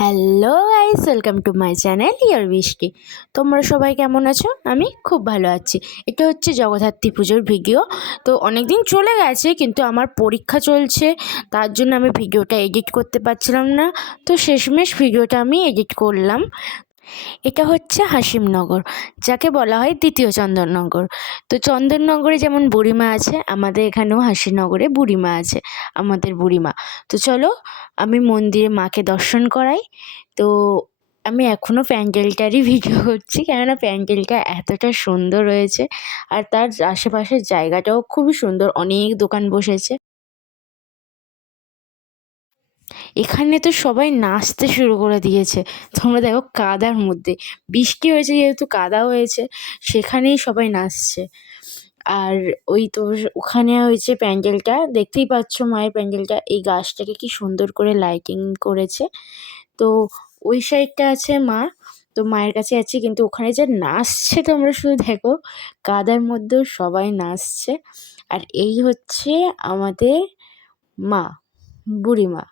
Hello guys welcome to my channel ইয়ার বৃষ্টি তোমরা সবাই কেমন আছো? আমি খুব ভালো আছি। এটা হচ্ছে জগদ্ধাত্রী পুজোর ভিডিও। তো অনেক দিন চলে গেছে, কিন্তু আমার পরীক্ষা চলছে। তার জন্য আমি ভিডিওটা এডিট করতে পারছিলাম না। তো শেষমেশ ভিডিওটা আমি এডিট করলাম। এটা হচ্ছে হাসিমনগর যাকে বলা হয় দ্বিতীয় চন্দননগর। তো চন্দননগরে যেমন বুড়িমা আছে, আমাদের এখানেও হাসিনগরে বুড়িমা আছে, আমাদের বুড়িমা। তো চলো, আমি মন্দিরে মাকে দর্শন করাই। তো আমি এখনও প্যান্ডেলটারই ভিডিও করছি, কেননা প্যান্ডেলটা এতটা সুন্দর হয়েছে। আর তার আশেপাশের জায়গাটাও খুবই সুন্দর, অনেক দোকান বসেছে। এখানে তো সবাই নাচতে শুরু করে দিয়েছে। তোমরা দেখো কাদার মধ্যে। বৃষ্টি হয়েছে যেহেতু কাদা হয়েছে, সেখানেই সবাই নাচছে। আর ওই তো ওখানে হয়েছে প্যান্ডেলটা। দেখতেই পাচ্ছ মায়ের প্যান্ডেলটা। এই গাছটাকে কি সুন্দর করে লাইটিং করেছে। তো ওই সাইডটা আছে মা। তো মায়ের কাছে আছি কিন্তু ওখানে যে নাচছে তোমরা শুধু দেখো, কাদার মধ্যেও সবাই নাচছে। আর এই হচ্ছে আমাদের মা, বুড়িমা।